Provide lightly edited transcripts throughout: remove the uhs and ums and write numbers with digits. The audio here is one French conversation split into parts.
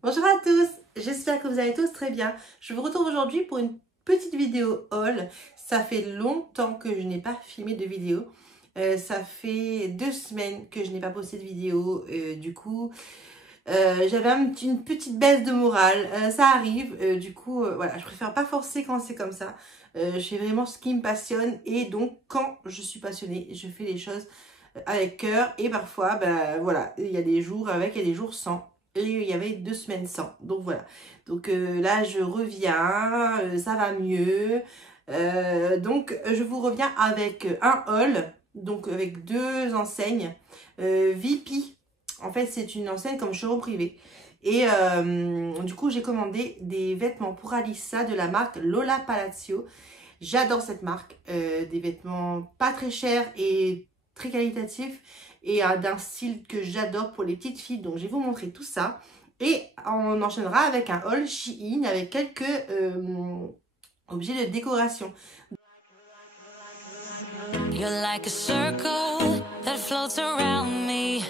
Bonjour à tous, j'espère que vous allez tous très bien. Je vous retrouve aujourd'hui pour une petite vidéo haul. Ça fait longtemps que je n'ai pas filmé de vidéo. Ça fait 2 semaines que je n'ai pas posté de vidéo. J'avais une petite baisse de morale. Ça arrive. Voilà, je préfère pas forcer quand c'est comme ça. Je fais vraiment ce qui me passionne. Et donc, quand je suis passionnée, je fais les choses avec cœur. Et parfois, ben voilà, il y a des jours avec et des jours sans. Et il y avait 2 semaines sans. Donc voilà. Donc là, je reviens. Ça va mieux. Je vous reviens avec un haul. Donc avec 2 enseignes. VP. En fait, c'est une enseigne comme showroom privé. Et du coup, j'ai commandé des vêtements pour Alissa de la marque Lola Palazzo. J'adore cette marque. Des vêtements pas très chers et très qualitatifs. Et d'un style que j'adore pour les petites filles. Donc, je vais vous montrer tout ça. Et on enchaînera avec un haul Shein avec quelques objets de décoration. You're like a circle that floats around me,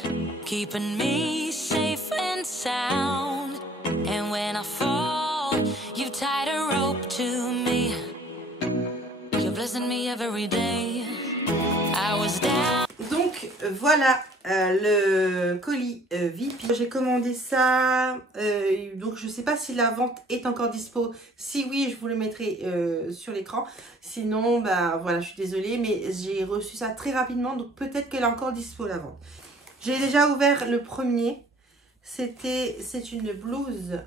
keeping me safe and sound. And when I fall, you tied a rope to me. You're blessing me every day. I was down. Donc voilà le colis VIP. J'ai commandé ça. Donc je sais pas si la vente est encore dispo. Si oui, je vous le mettrai sur l'écran. Sinon, bah voilà, je suis désolée, mais j'ai reçu ça très rapidement. Donc peut-être qu'elle est encore dispo la vente. J'ai déjà ouvert le premier. C'est une blouse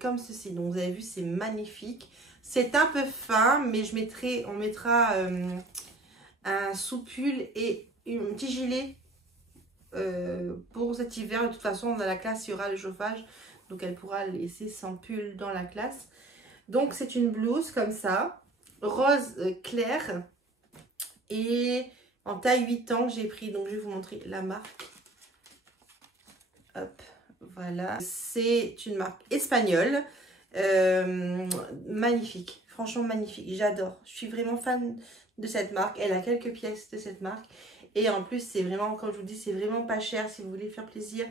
comme ceci. Donc vous avez vu, c'est magnifique. C'est un peu fin, mais on mettra un sous-pull et un petit gilet pour cet hiver. De toute façon, dans la classe, il y aura le chauffage. Donc, elle pourra laisser son pull dans la classe. Donc, c'est une blouse comme ça, rose clair. Et en taille 8 ans, j'ai pris. Donc, je vais vous montrer la marque. Hop, voilà. C'est une marque espagnole. Magnifique. Franchement, magnifique. J'adore. Je suis vraiment fan de cette marque. Elle a quelques pièces de cette marque. Et en plus, c'est vraiment, comme je vous dis, c'est vraiment pas cher si vous voulez faire plaisir.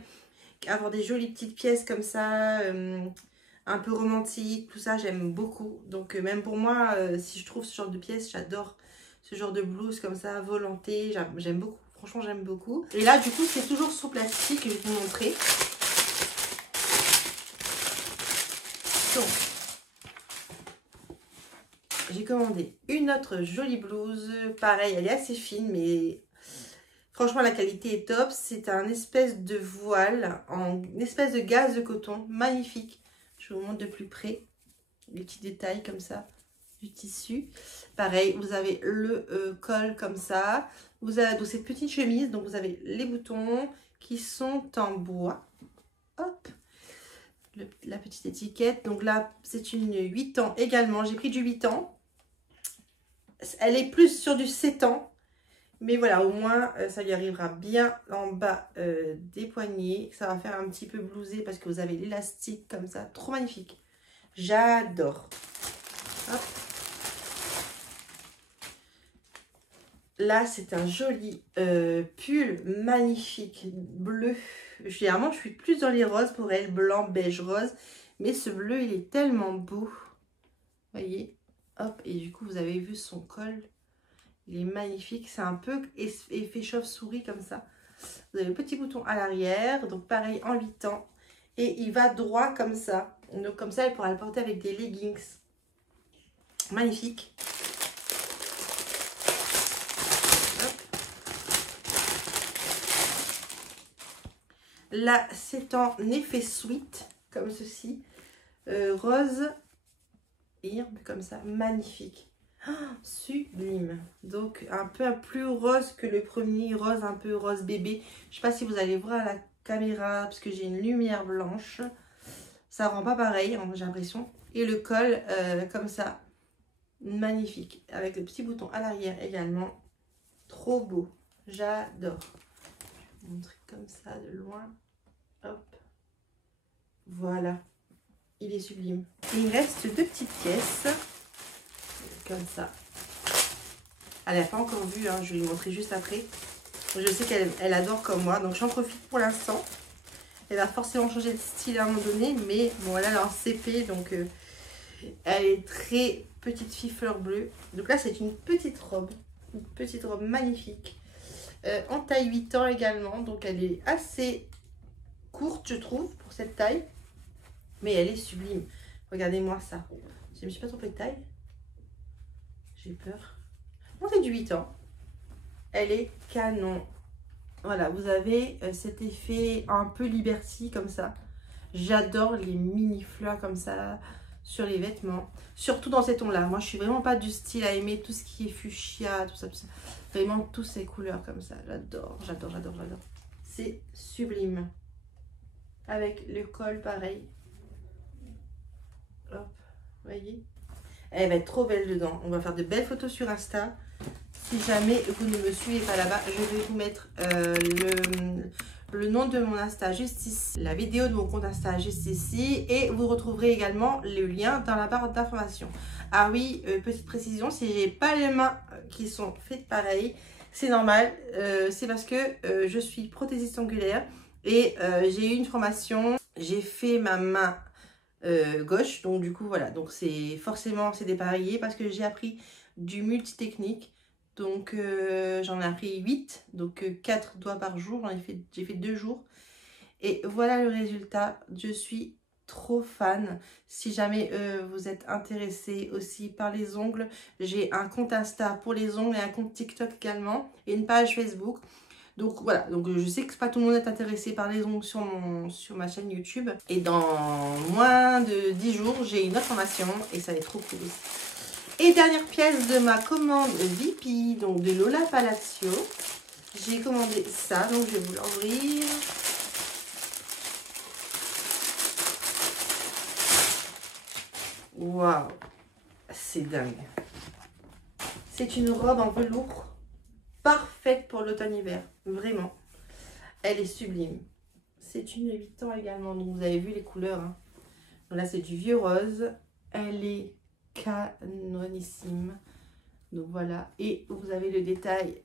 Avoir des jolies petites pièces comme ça, un peu romantiques, tout ça, j'aime beaucoup. Donc même pour moi, si je trouve ce genre de pièces, j'adore ce genre de blouse comme ça, volantée. J'aime beaucoup. Franchement, j'aime beaucoup. Et là, du coup, c'est toujours sous plastique. Je vais vous montrer. Donc, j'ai commandé une autre jolie blouse. Pareil, elle est assez fine, mais franchement, la qualité est top. C'est un espèce de voile, une espèce de gaze de coton. Magnifique. Je vous montre de plus près. Les petits détails comme ça du tissu. Pareil, vous avez le col comme ça. Vous avez donc cette petite chemise. Donc, vous avez les boutons qui sont en bois. Hop. La petite étiquette. Donc là, c'est une 8 ans également. J'ai pris du 8 ans. Elle est plus sur du 7 ans. Mais voilà, au moins, ça lui arrivera bien en bas des poignets. Ça va faire un petit peu blousé parce que vous avez l'élastique comme ça. Trop magnifique. J'adore. Hop. Là, c'est un joli pull magnifique, bleu. Généralement, je suis plus dans les roses pour elle, blanc, beige, rose. Mais ce bleu, il est tellement beau. Vous voyez? Hop, et du coup, vous avez vu son col. Il est magnifique. C'est un peu effet chauve-souris comme ça. Vous avez le petit bouton à l'arrière. Donc, pareil, en 8 ans. Et il va droit comme ça. Donc, comme ça, elle pourra le porter avec des leggings. Magnifique. Là, c'est en effet sweat, comme ceci. Rose et un peu comme ça. Magnifique. Oh, sublime. Donc, un peu plus rose que le premier. Rose, un peu rose bébé. Je ne sais pas si vous allez voir à la caméra, parce que j'ai une lumière blanche. Ça rend pas pareil, j'ai l'impression. Et le col, comme ça. Magnifique. Avec le petit bouton à l'arrière également. Trop beau. J'adore. Je vais vous montrer comme ça de loin. Hop. Voilà. Il est sublime. Et il reste 2 petites pièces. Comme ça. Elle n'a pas encore vu. Je vais lui montrer juste après. Je sais qu'elle adore comme moi. Donc j'en profite pour l'instant. Elle va forcément changer de style à un moment donné. Mais bon, là, elle est en CP, donc elle est très petite fille fleur bleue. Donc là, c'est une petite robe magnifique. En taille 8 ans également. Donc elle est assez courte, je trouve, pour cette taille. Mais elle est sublime. Regardez-moi ça. Je ne me suis pas trompée de taille. J'ai peur. Bon, c'est du 8 ans. Elle est canon. Voilà, vous avez cet effet un peu Liberty comme ça. J'adore les mini fleurs comme ça sur les vêtements. Surtout dans ces tons-là. Moi, je suis vraiment pas du style à aimer tout ce qui est fuchsia, tout ça, tout ça. Vraiment, toutes ces couleurs comme ça. J'adore, j'adore, j'adore, j'adore. C'est sublime. Avec le col, pareil. Hop, vous voyez? Elle va être trop belle dedans. On va faire de belles photos sur Insta. Si jamais vous ne me suivez pas là-bas, je vais vous mettre le nom de mon Insta juste ici, la vidéo de mon compte Insta juste ici, et vous retrouverez également le lien dans la barre d'information. Ah oui, petite précision, si j'ai pas les mains qui sont faites pareil, c'est normal, c'est parce que je suis prothésiste angulaire et j'ai eu une formation, j'ai fait ma main gauche, donc du coup voilà, donc c'est forcément c'est dépareillé parce que j'ai appris du multitechnique. Donc j'en ai appris 8, donc 4 doigts par jour, j'ai fait 2 jours. Et voilà le résultat, je suis trop fan. Si jamais vous êtes intéressé aussi par les ongles, j'ai un compte Insta pour les ongles et un compte TikTok également, et une page Facebook. Donc voilà, donc je sais que pas tout le monde est intéressé par les ongles sur ma chaîne YouTube. Et dans moins de 10 jours, j'ai une autre formation et ça va être trop cool aussi. Et dernière pièce de ma commande VP, donc de Lola Palacio. J'ai commandé ça, donc je vais vous l'ouvrir. Waouh, c'est dingue. C'est une robe en velours parfaite pour l'automne-hiver, vraiment. Elle est sublime. C'est une 8 ans également, donc vous avez vu les couleurs. Hein. Donc là, c'est du vieux rose. Elle est canonissime. Donc voilà, et vous avez le détail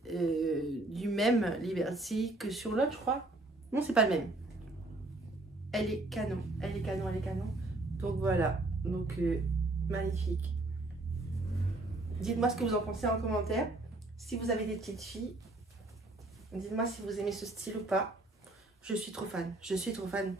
du même Liberty que sur l'autre, je crois. Non, c'est pas le même. Elle est canon, elle est canon, elle est canon. Donc voilà, donc magnifique. Dites-moi ce que vous en pensez en commentaire. Si vous avez des petites filles, dites-moi si vous aimez ce style ou pas. Je suis trop fan, je suis trop fan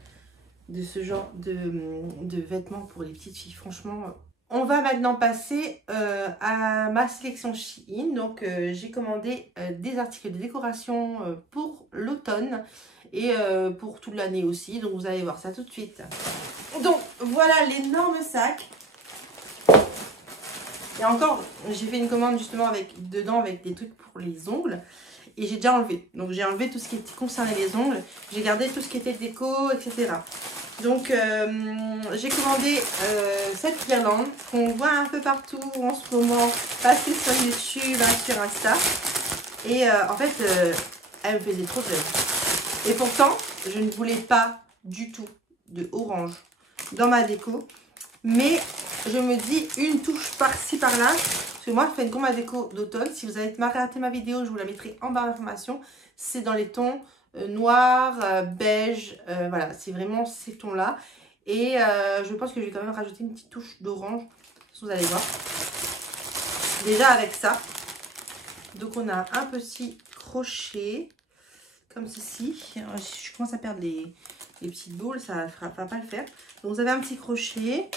de ce genre de vêtements pour les petites filles, franchement. On va maintenant passer à ma sélection Shein. Donc j'ai commandé des articles de décoration pour l'automne et pour toute l'année aussi. Donc vous allez voir ça tout de suite. Donc voilà l'énorme sac. Et encore, j'ai fait une commande justement dedans avec des trucs pour les ongles. Et j'ai déjà enlevé. Donc j'ai enlevé tout ce qui concernait les ongles. J'ai gardé tout ce qui était déco, etc. Donc j'ai commandé cette guirlande qu'on voit un peu partout en ce moment, passer sur YouTube, sur Insta. Et en fait, elle me faisait trop peur. Et pourtant, je ne voulais pas du tout de orange dans ma déco. Mais je me dis une touche par-ci par-là. Parce que moi, je fais une combat déco d'automne. Si vous avez raté ma vidéo, je vous la mettrai en barre d'information. C'est dans les tons noir, beige, voilà, c'est vraiment ces tons-là. Et je pense que je vais quand même rajouter une petite touche d'orange. Vous allez voir. Déjà avec ça. Donc on a un petit crochet. Comme ceci. Alors, je commence à perdre les petites boules, ça ne va pas le faire. Donc vous avez un petit crochet.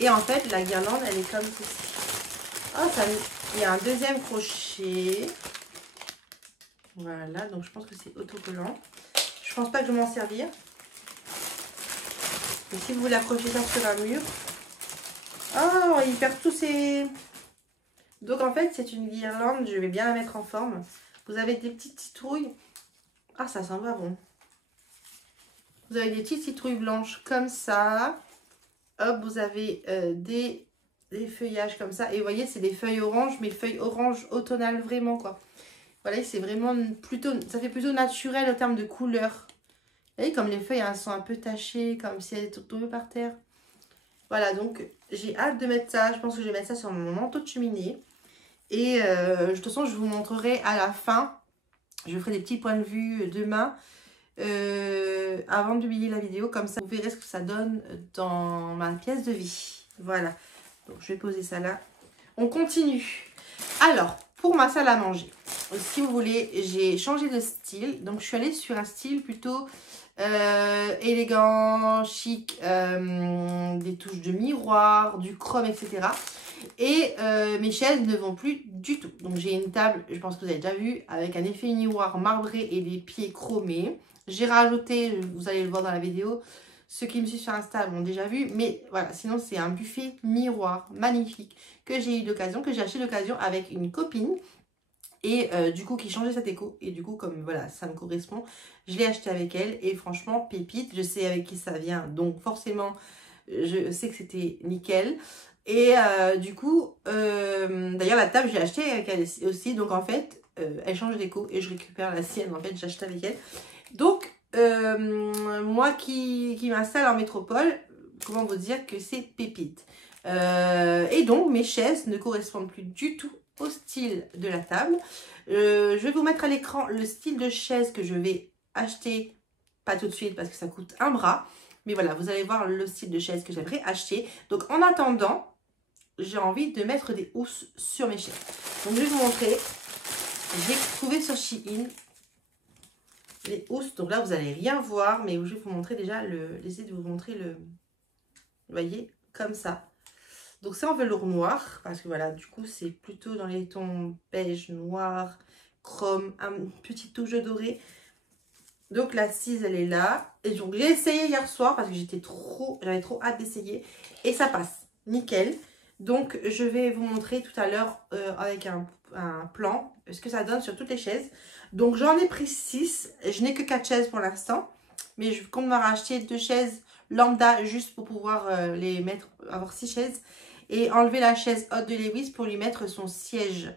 Et en fait, la guirlande, elle est comme ceci. Oh, il y a un deuxième crochet. Voilà, donc je pense que c'est autocollant. Je pense pas que je vais m'en servir. Et si vous voulez accrocher ça sur un mur. Oh, il perd tous ses... Donc en fait, c'est une guirlande, je vais bien la mettre en forme. Vous avez des petites citrouilles. Ah, ça sent pas bon. Vous avez des petites citrouilles blanches comme ça. Hop, vous avez des feuillages comme ça. Et vous voyez, c'est des feuilles oranges, mais feuilles orange automnales vraiment, quoi. Voilà, c'est vraiment plutôt, ça fait plutôt naturel en termes de couleur. Vous voyez, comme les feuilles, elles sont un peu tachées, comme si elles étaient tombées par terre. Voilà, donc j'ai hâte de mettre ça. Je pense que je vais mettre ça sur mon manteau de cheminée. Et de toute façon, je vous montrerai à la fin. Je ferai des petits points de vue demain avant de publier la vidéo. Comme ça, vous verrez ce que ça donne dans ma pièce de vie. Voilà. Donc, je vais poser ça là. On continue. Alors, pour ma salle à manger, si vous voulez, j'ai changé de style. Donc, je suis allée sur un style plutôt élégant, chic, des touches de miroir, du chrome, etc. Et mes chaises ne vont plus du tout. Donc, j'ai une table, je pense que vous avez déjà vu, avec un effet miroir marbré et des pieds chromés. J'ai rajouté, vous allez le voir dans la vidéo, ceux qui me suivent sur Insta l'ont déjà vu. Mais voilà, sinon, c'est un buffet miroir magnifique que j'ai eu d'occasion, que j'ai acheté d'occasion avec une copine. Et du coup, qui changeait sa déco. Et du coup, comme voilà, ça me correspond, je l'ai acheté avec elle. Et franchement, pépite. Je sais avec qui ça vient. Donc forcément, je sais que c'était nickel. Et du coup, d'ailleurs, la table, j'ai acheté avec elle aussi. Donc en fait, elle change de déco et je récupère la sienne. En fait, j'achète avec elle. Donc, moi qui m'installe en métropole, comment vous dire que c'est pépite. Et donc, mes chaises ne correspondent plus du tout au style de la table. Je vais vous mettre à l'écran le style de chaise que je vais acheter, pas tout de suite parce que ça coûte un bras. Mais voilà, vous allez voir le style de chaise que j'aimerais acheter. Donc, en attendant, j'ai envie de mettre des housses sur mes chaises. Donc, je vais vous montrer. J'ai trouvé sur Shein les housses. Donc là, vous n'allez rien voir, mais je vais vous montrer déjà j'essaie de vous montrer le... Vous voyez, comme ça. Donc c'est en velours noir, parce que voilà, du coup, c'est plutôt dans les tons beige, noir, chrome, un petit touche de doré. Donc l'assise, elle est là. Et donc j'ai essayé hier soir, parce que j'avais trop hâte d'essayer. Et ça passe, nickel. Donc je vais vous montrer tout à l'heure avec un plan, ce que ça donne sur toutes les chaises. Donc j'en ai pris 6, je n'ai que 4 chaises pour l'instant. Mais je compte me racheter 2 chaises lambda, juste pour pouvoir les mettre, avoir 6 chaises. Et enlever la chaise haute de Lewis pour lui mettre son siège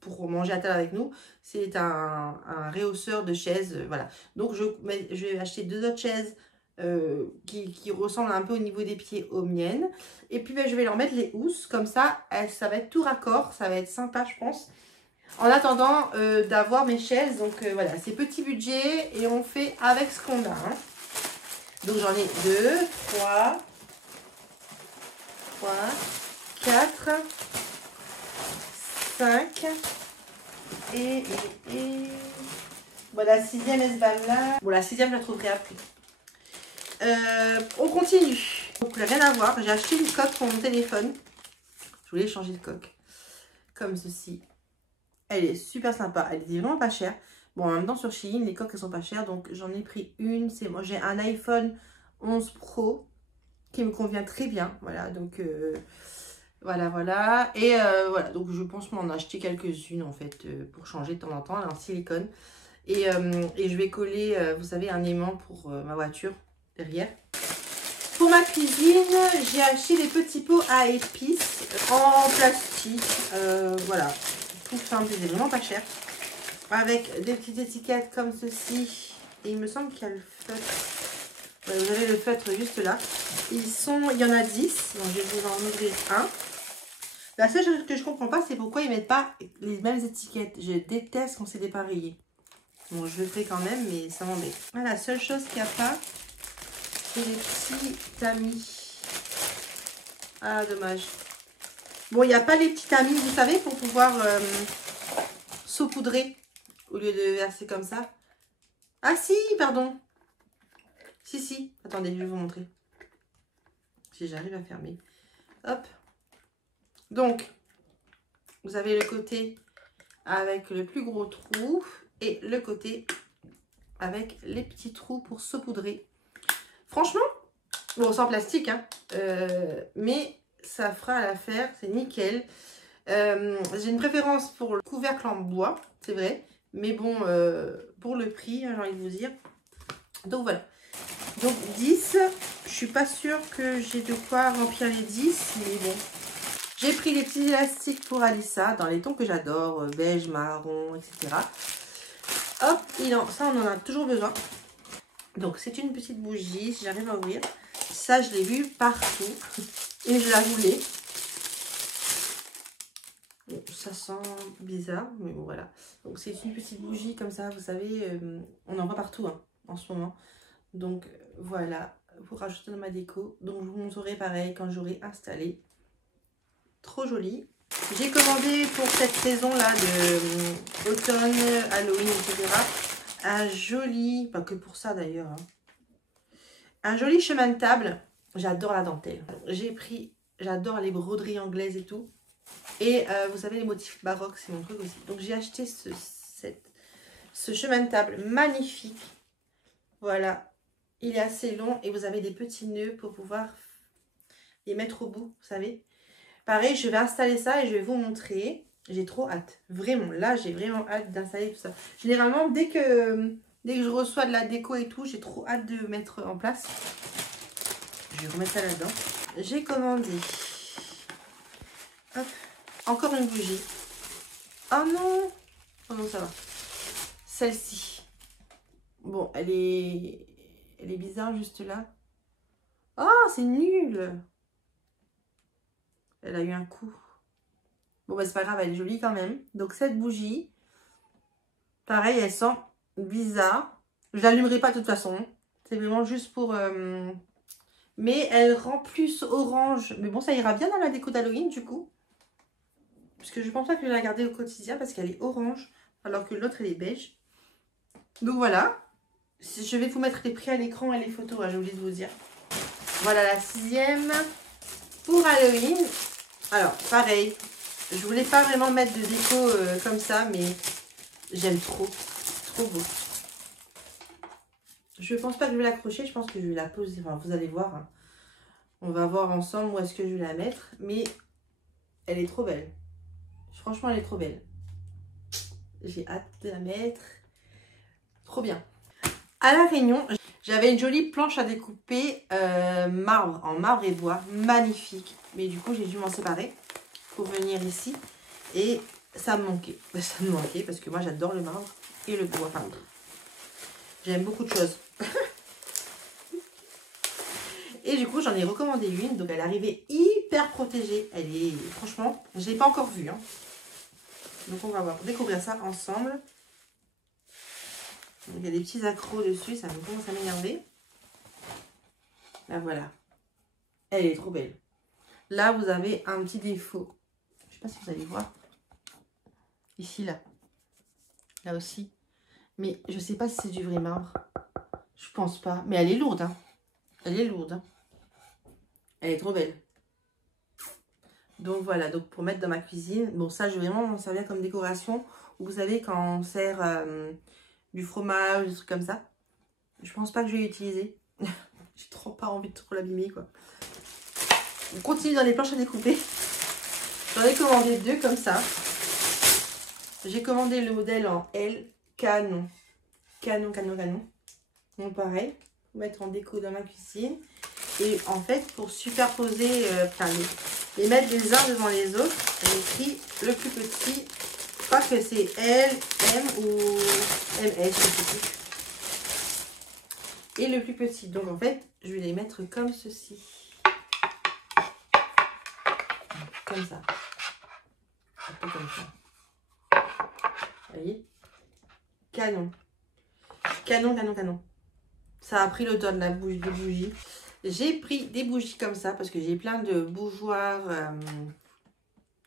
pour manger à table avec nous. C'est un rehausseur de chaises, voilà. Donc je vais acheter 2 autres chaises qui ressemblent un peu au niveau des pieds aux miennes. Et puis je vais leur mettre les housses, comme ça, ça va être tout raccord, ça va être sympa je pense. En attendant d'avoir mes chaises, donc voilà, c'est petit budget et on fait avec ce qu'on a. Hein. Donc j'en ai 2, 3, 4, 5 et voilà, la 6e elle se va là. Bon, la 6e je la trouverai après. On continue. Donc rien à voir, j'ai acheté une coque pour mon téléphone. Je voulais changer de coque. Comme ceci. Elle est super sympa, elle est vraiment pas chère. Bon, en même temps sur Shein, les coques elles sont pas chères. Donc j'en ai pris une. C'est moi, j'ai un iPhone 11 Pro qui me convient très bien, voilà, donc voilà, et voilà, donc je pense m'en acheter quelques-unes en fait, pour changer de temps en temps, en silicone, et je vais coller, vous savez, un aimant pour ma voiture, derrière. Pour ma cuisine, j'ai acheté des petits pots à épices en plastique, voilà, tout simple, c'est vraiment pas cher, avec des petites étiquettes comme ceci, et il me semble qu'il y a le feutre. Vous avez le feutre juste là. Il y en a 10. Donc je vais vous en ouvrir un. La seule chose que je comprends pas, c'est pourquoi ils mettent pas les mêmes étiquettes. Je déteste quand c'est dépareillé. Bon, je le ferai quand même, mais ça m'embête. Ah, la seule chose qu'il n'y a pas, c'est les petits tamis. Ah, dommage. Bon, il n'y a pas les petits tamis, vous savez, pour pouvoir saupoudrer au lieu de verser comme ça. Ah si, pardon. Si, attendez, je vais vous montrer. Si j'arrive à fermer. Hop. Donc, vous avez le côté avec le plus gros trou et le côté avec les petits trous pour saupoudrer. Franchement, bon, c'est en plastique, hein, mais ça fera l'affaire, c'est nickel. J'ai une préférence pour le couvercle en bois, c'est vrai, mais bon, pour le prix, hein, j'ai envie de vous dire. Donc voilà. Donc 10, je suis pas sûre que j'ai de quoi remplir les 10, mais bon. J'ai pris les petits élastiques pour Alissa, dans les tons que j'adore, beige, marron, etc. Hop, ça on en a toujours besoin. Donc c'est une petite bougie, si j'arrive à ouvrir. Ça je l'ai vu partout, et je la voulais. Bon, ça sent bizarre, mais bon voilà. Donc c'est une petite bougie comme ça, vous savez, on en voit partout hein, en ce moment. Donc voilà, pour rajouter dans ma déco. Donc je vous montrerai pareil quand j'aurai installé. Trop joli. J'ai commandé pour cette saison là de automne, Halloween, etc. Un joli, pas que pour ça d'ailleurs, hein, un joli chemin de table. J'adore la dentelle. J'ai pris, j'adore les broderies anglaises et tout. Et vous savez, les motifs baroques, c'est mon truc aussi. Donc j'ai acheté ce chemin de table magnifique. Voilà. Il est assez long et vous avez des petits nœuds pour pouvoir les mettre au bout, vous savez. Pareil, je vais installer ça et je vais vous montrer. J'ai trop hâte. Vraiment, là, j'ai vraiment hâte d'installer tout ça. Généralement, dès que je reçois de la déco et tout, j'ai trop hâte de mettre en place. Je vais remettre ça là-dedans. J'ai commandé. Hop. Encore une bougie. Oh non. Oh non, ça va. Celle-ci. Bon, elle est bizarre juste là. Oh, c'est nul. Elle a eu un coup. Bon, bah, c'est pas grave, elle est jolie quand même. Donc, cette bougie, pareil, elle sent bizarre. Je l'allumerai pas de toute façon. C'est vraiment juste pour... Mais elle rend plus orange. Mais bon, ça ira bien dans la déco d'Halloween, du coup. Parce que je pense pas que je vais la garder au quotidien parce qu'elle est orange. Alors que l'autre, elle est beige. Donc, voilà. Je vais vous mettre les prix à l'écran et les photos, hein, j'ai oublié de vous dire. Voilà la 6e. Pour Halloween. Alors, pareil. Je voulais pas vraiment mettre de déco comme ça, mais j'aime trop. Trop beau. Je pense pas que je vais l'accrocher, je pense que je vais la poser. Enfin, vous allez voir. Hein. On va voir ensemble où est-ce que je vais la mettre. Mais elle est trop belle. Franchement, elle est trop belle. J'ai hâte de la mettre. Trop bien. À La Réunion, j'avais une jolie planche à découper en marbre et bois. Magnifique. Mais du coup, j'ai dû m'en séparer pour venir ici. Et ça me manquait. Ça me manquait parce que moi, j'adore le marbre et le bois. Enfin, j'aime beaucoup de choses. Et du coup, j'en ai recommandé une. Donc, elle est arrivée hyper protégée. Elle est, franchement, je ne l'ai pas encore vue. Hein. Donc, on va voir, découvrir ça ensemble. Donc, il y a des petits accros dessus. Ça commence à m'énerver. Là, voilà. Elle est trop belle. Là, vous avez un petit défaut. Je ne sais pas si vous allez voir. Ici, là. Là aussi. Mais je ne sais pas si c'est du vrai marbre. Je pense pas. Mais elle est lourde. Hein. Elle est lourde. Hein. Elle est trop belle. Donc voilà. Donc pour mettre dans ma cuisine. Bon, ça, je vais vraiment m'en servir comme décoration. Vous savez, quand on sert du fromage, des trucs comme ça. Je pense pas que je vais l'utiliser. J'ai trop pas envie de trop l'abîmer, quoi. On continue dans les planches à découper. J'en ai commandé 2 comme ça. J'ai commandé le modèle en L. Canon. Canon. Donc pareil, pour mettre en déco dans ma cuisine. Et en fait, pour superposer, les mettre les uns devant les autres, j'ai pris le plus petit. Je crois que c'est L, M ou MS, je sais plus. Et le plus petit. Donc en fait, je vais les mettre comme ceci. Comme ça. Un peu comme ça. Vous voyez? Canon. Canon. Ça a pris le temps de la bougie. J'ai pris des bougies comme ça parce que j'ai plein de bougeoirs.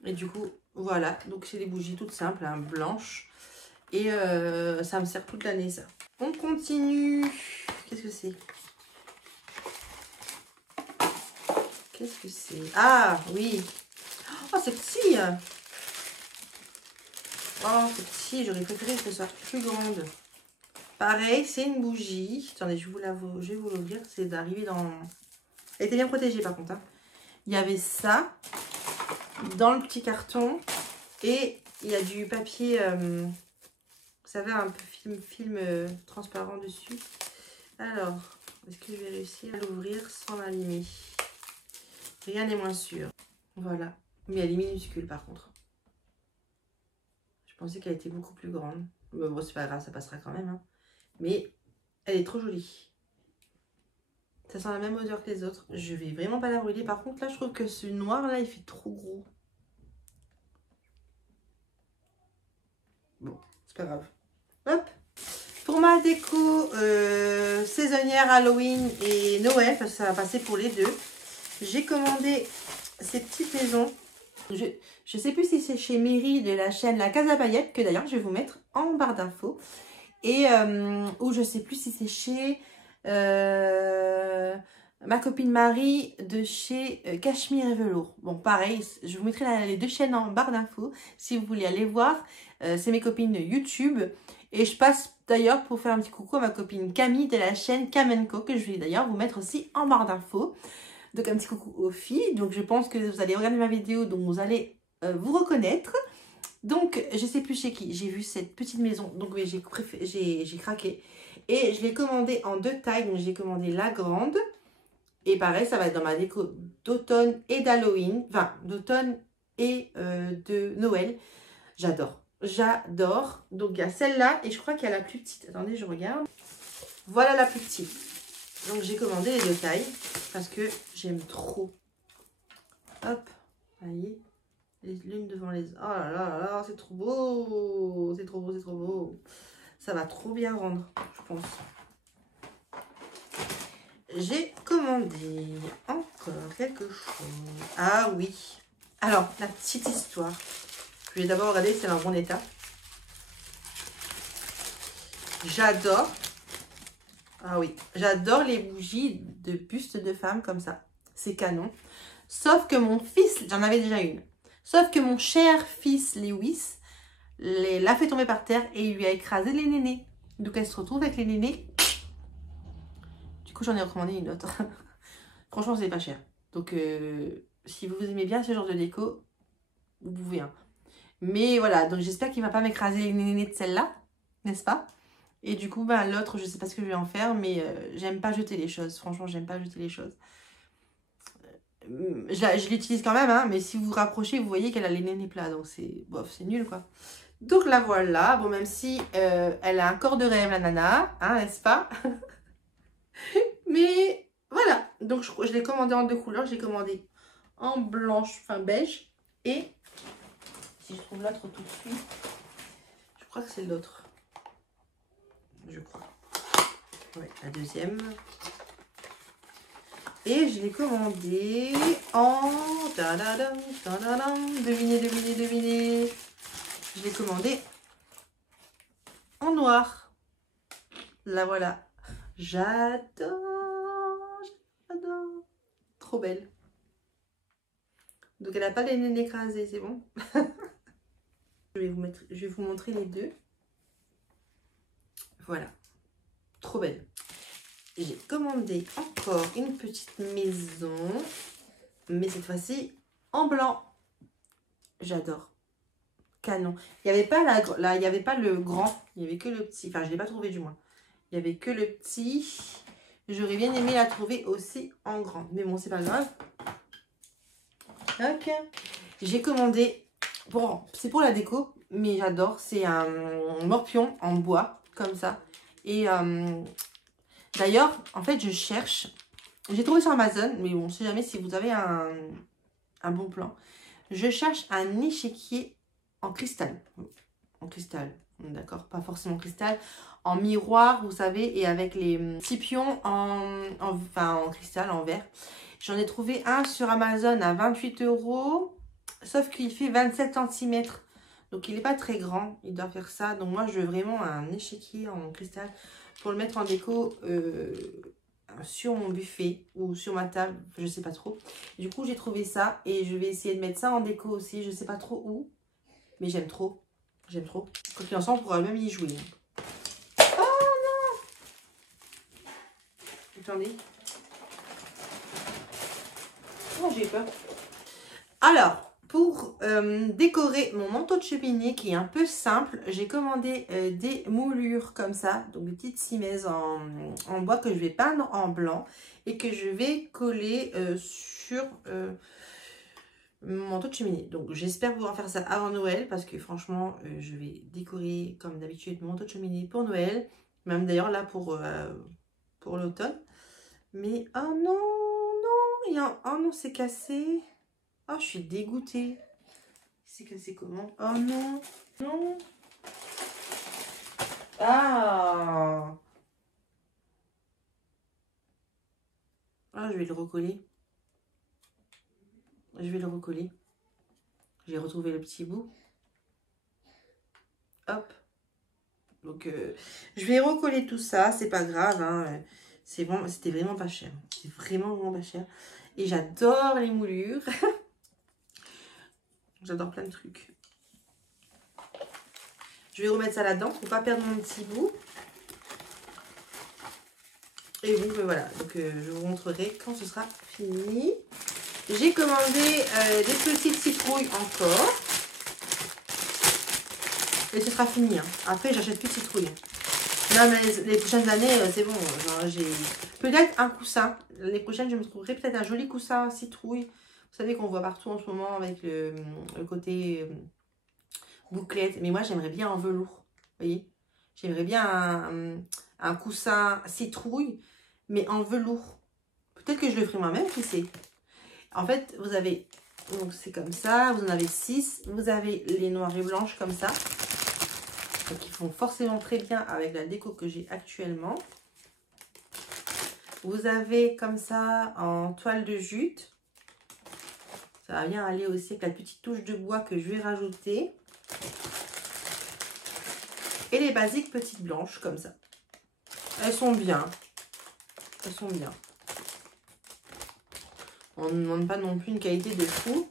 Et du coup, voilà. Donc, c'est des bougies toutes simples, hein, blanches. Et ça me sert toute l'année, ça. On continue. Qu'est-ce que c'est? Qu'est-ce que c'est? Ah, oui. Oh, c'est petit. Oh, c'est petit. J'aurais préféré que ce soit plus grande. Pareil, c'est une bougie. Attendez, je vais vous l'ouvrir. C'est d'arriver dans... Elle était bien protégée par contre. Hein. Il y avait ça dans le petit carton. Et il y a du papier, vous savez, un peu film transparent dessus. Alors, est-ce que je vais réussir à l'ouvrir sans l'allumer? Rien n'est moins sûr. Voilà. Mais elle est minuscule par contre. Je pensais qu'elle était beaucoup plus grande. Mais bon, c'est pas grave, ça passera quand même. Hein. Mais elle est trop jolie. Ça sent la même odeur que les autres. Je vais vraiment pas la brûler. Par contre, là, je trouve que ce noir-là, il fait trop gros. pas grave. Hop. Pour ma déco saisonnière Halloween et Noël, parce que ça va passer pour les deux, j'ai commandé ces petites maisons. Je sais plus si c'est chez Mairie de la chaîne La Casa Paillette, que d'ailleurs je vais vous mettre en barre d'infos. Et ou je sais plus si c'est chez ma copine Marie de chez Cachemire et Velours. Bon, pareil, je vous mettrai les deux chaînes en barre d'infos si vous voulez aller voir. C'est mes copines YouTube. Et je passe d'ailleurs pour faire un petit coucou à ma copine Camille de la chaîne Kamenko, que je vais d'ailleurs vous mettre aussi en barre d'infos. Donc un petit coucou aux filles. Donc je pense que vous allez regarder ma vidéo, donc vous allez vous reconnaître. Donc je sais plus chez qui j'ai vu cette petite maison, donc j'ai craqué. Et je l'ai commandé en deux tailles, donc j'ai commandé la grande. Et pareil, ça va être dans ma déco d'automne et d'Halloween, enfin d'automne et de Noël. J'adore. J'adore. Donc, il y a celle-là et je crois qu'il y a la plus petite. Attendez, je regarde. Voilà la plus petite. Donc, j'ai commandé les deux tailles parce que j'aime trop. Hop. Vous voyez, l'une devant les... Oh là là là, c'est trop beau. C'est trop beau, c'est trop beau. Ça va trop bien rendre, je pense. J'ai commandé encore quelque chose. Ah oui. Alors, la petite histoire. Je vais d'abord regarder si c'est en bon état. J'adore. Ah oui. J'adore les bougies de buste de femme comme ça. C'est canon. Sauf que mon fils, j'en avais déjà une. Sauf que mon cher fils Lewis l'a fait tomber par terre et il lui a écrasé les nénés. Donc elle se retrouve avec les nénés. Du coup, j'en ai recommandé une autre. Franchement, c'est pas cher. Donc, si vous aimez bien ce genre de déco, vous pouvez. Hein. Mais voilà, donc j'espère qu'il ne va pas m'écraser les nénés de celle-là, n'est-ce pas? Et du coup, bah, l'autre, je ne sais pas ce que je vais en faire, mais j'aime pas jeter les choses. Franchement, j'aime pas jeter les choses. Je l'utilise quand même, hein, mais si vous vous rapprochez, vous voyez qu'elle a les nénés plats. Donc c'est bof, c'est nul, quoi. Donc la voilà. Bon, même si elle a un corps de rêve, la nana, hein, n'est-ce pas? Mais voilà. Donc je l'ai commandé en deux couleurs. J'ai commandé en blanche, enfin beige, et... Si je trouve l'autre tout de suite, je crois que c'est l'autre. Je crois. Ouais, la deuxième. Et je l'ai commandé en... Devinez, devinez, devinez. Je l'ai commandé en noir. La voilà. J'adore. J'adore. Trop belle. Donc elle n'a pas les nénés écrasés, c'est bon. Je vais vous montrer les deux. Voilà. Trop belle. J'ai commandé encore une petite maison. Mais cette fois-ci en blanc. J'adore. Canon. Il n'y avait pas il n'y avait pas le grand. Il n'y avait que le petit. Enfin, je ne l'ai pas trouvé du moins. Il n'y avait que le petit. J'aurais bien aimé la trouver aussi en grand. Mais bon, c'est pas grave. Ok. J'ai commandé... Bon, c'est pour la déco, mais j'adore. C'est un morpion en bois, comme ça. Et d'ailleurs, en fait, je cherche. J'ai trouvé sur Amazon, mais bon, on ne sait jamais si vous avez un bon plan. Je cherche un échiquier en cristal. En cristal, d'accord, pas forcément cristal. En miroir, vous savez, et avec les petits pions en cristal, en verre. J'en ai trouvé un sur Amazon à 28 €. Sauf qu'il fait 27 cm. Donc il n'est pas très grand. Il doit faire ça. Donc moi je veux vraiment un échiquier en cristal pour le mettre en déco sur mon buffet ou sur ma table. Je ne sais pas trop. Du coup j'ai trouvé ça. Et je vais essayer de mettre ça en déco aussi. Je ne sais pas trop où. Mais j'aime trop. J'aime trop. Quand il ensemble, on pourra même y jouer. Oh non! Attendez. Oh, j'ai peur. Alors, pour décorer mon manteau de cheminée qui est un peu simple, j'ai commandé des moulures comme ça, donc des petites cimaises en bois que je vais peindre en blanc et que je vais coller sur mon manteau de cheminée. Donc j'espère pouvoir faire ça avant Noël parce que franchement, je vais décorer comme d'habitude mon manteau de cheminée pour Noël, même d'ailleurs là pour l'automne. Mais oh non, oh non, c'est cassé. Oh, je suis dégoûtée. C'est cassé comment? Oh non, non. Ah, ah, je vais le recoller. Je vais le recoller. J'ai retrouvé le petit bout. Hop. Donc, je vais recoller tout ça. C'est pas grave. Hein. C'était vraiment pas cher. C'est vraiment pas cher. Et j'adore les moulures. J'adore plein de trucs. Je vais remettre ça là-dedans pour pas perdre mon petit bout. Et donc voilà, donc je vous montrerai quand ce sera fini. J'ai commandé des petites citrouilles encore. Et ce sera fini. Hein. Après, j'achète plus de citrouilles. Non, mais les prochaines années, c'est bon. J'ai peut-être un coussin. Les prochaines, je me trouverai peut-être un joli coussin citrouille. Vous savez qu'on voit partout en ce moment avec le côté bouclette. Mais moi, j'aimerais bien en velours. Vous voyez, j'aimerais bien un coussin citrouille, mais en velours. Peut-être que je le ferai moi-même, qui sait. En fait, vous avez, donc c'est comme ça, vous en avez 6. Vous avez les noirs et blanches comme ça. Donc, ils font forcément très bien avec la déco que j'ai actuellement. Vous avez comme ça en toile de jute. Ça va bien aller aussi avec la petite touche de bois que je vais rajouter. Et les basiques petites blanches comme ça. Elles sont bien. Elles sont bien. On ne demande pas non plus une qualité de fou.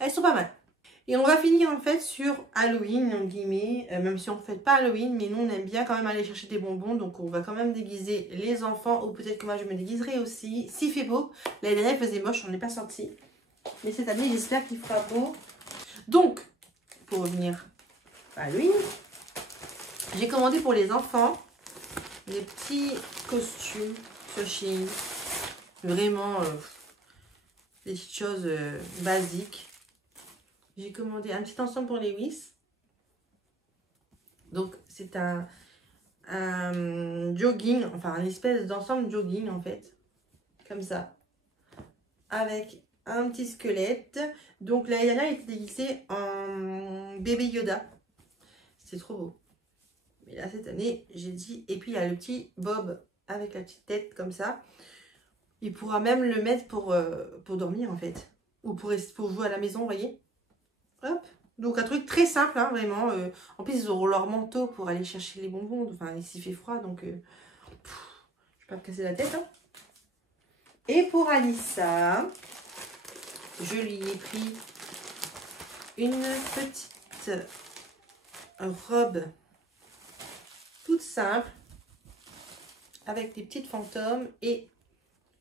Elles sont pas mal. Et on va finir en fait sur Halloween, en guillemets. Même si on ne fait pas Halloween, mais nous on aime bien quand même aller chercher des bonbons. Donc on va quand même déguiser les enfants. Ou peut-être que moi je me déguiserai aussi. S'il fait beau. L'année dernière il faisait moche, on n'est pas sorti. Mais cette année j'espère qu'il fera beau. Donc, pour revenir à Halloween, j'ai commandé pour les enfants des petits costumes sur Shein. Vraiment des petites choses basiques. J'ai commandé un petit ensemble pour les Wiss. Donc c'est un jogging, enfin un espèce d'ensemble jogging en fait. Comme ça. Avec un petit squelette. Donc l'année dernière il était déguisé en bébé Yoda. C'est trop beau. Mais là cette année j'ai dit. Et puis il y a le petit Bob avec la petite tête comme ça. Il pourra même le mettre pour dormir en fait. Ou pour jouer à la maison, vous voyez. Hop. Donc un truc très simple, hein, vraiment. En plus, ils auront leur manteau pour aller chercher les bonbons. Enfin, ici il fait froid, donc je vais pas me casser la tête. Hein. Et pour Alissa, je lui ai pris une petite robe toute simple avec des petites fantômes et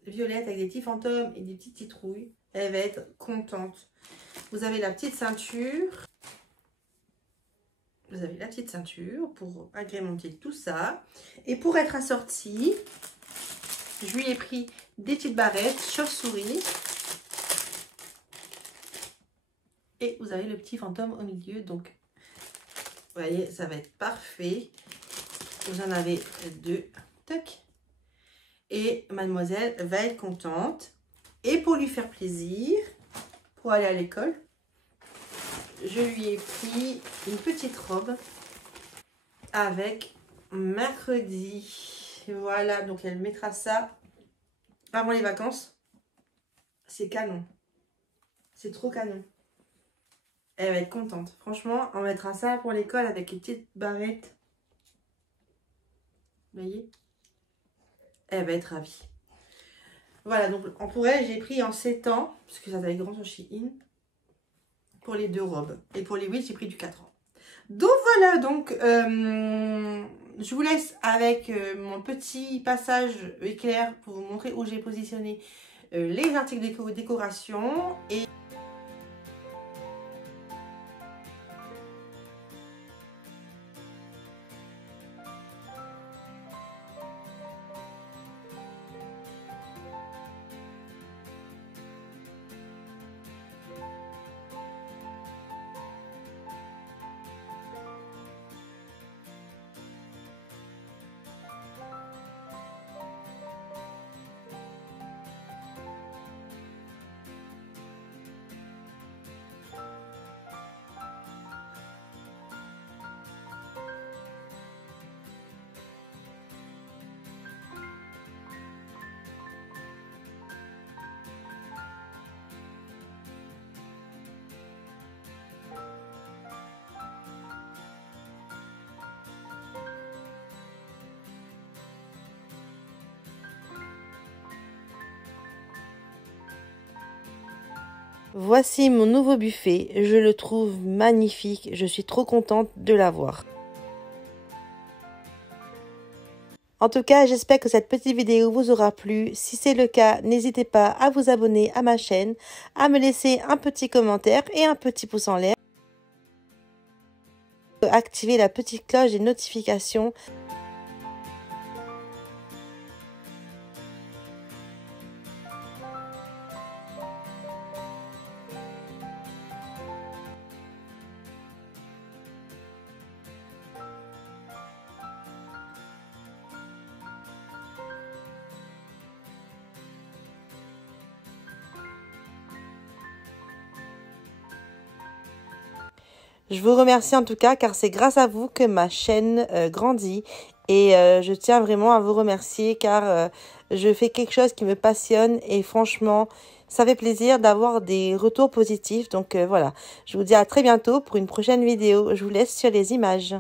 violette avec des petits fantômes et des petites citrouilles. Elle va être contente. Vous avez la petite ceinture. Vous avez la petite ceinture pour agrémenter tout ça. Et pour être assortie, je lui ai pris des petites barrettes chauve-souris. Et vous avez le petit fantôme au milieu. Donc, vous voyez, ça va être parfait. Vous en avez 2. Tac. Et mademoiselle va être contente. Et pour lui faire plaisir, pour aller à l'école, je lui ai pris une petite robe avec mercredi. Voilà, donc elle mettra ça avant les vacances. C'est canon. C'est trop canon. Elle va être contente. Franchement, on mettra ça pour l'école avec les petites barrettes. Vous voyez? Elle va être ravie. Voilà, donc pour elle, j'ai pris en 7 ans, parce que ça va être grand sur Shein, pour les 2 robes. Et pour les 8, j'ai pris du 4 ans. Donc voilà, donc je vous laisse avec mon petit passage éclair pour vous montrer où j'ai positionné les articles de décoration. Et Voici mon nouveau buffet, je le trouve magnifique, je suis trop contente de l'avoir. En tout cas, j'espère que cette petite vidéo vous aura plu. Si c'est le cas, n'hésitez pas à vous abonner à ma chaîne, à me laisser un petit commentaire et un petit pouce en l'air. Activez la petite cloche des notifications. Je vous remercie en tout cas car c'est grâce à vous que ma chaîne grandit et je tiens vraiment à vous remercier car je fais quelque chose qui me passionne et franchement ça fait plaisir d'avoir des retours positifs. Donc voilà, je vous dis à très bientôt pour une prochaine vidéo. Je vous laisse sur les images.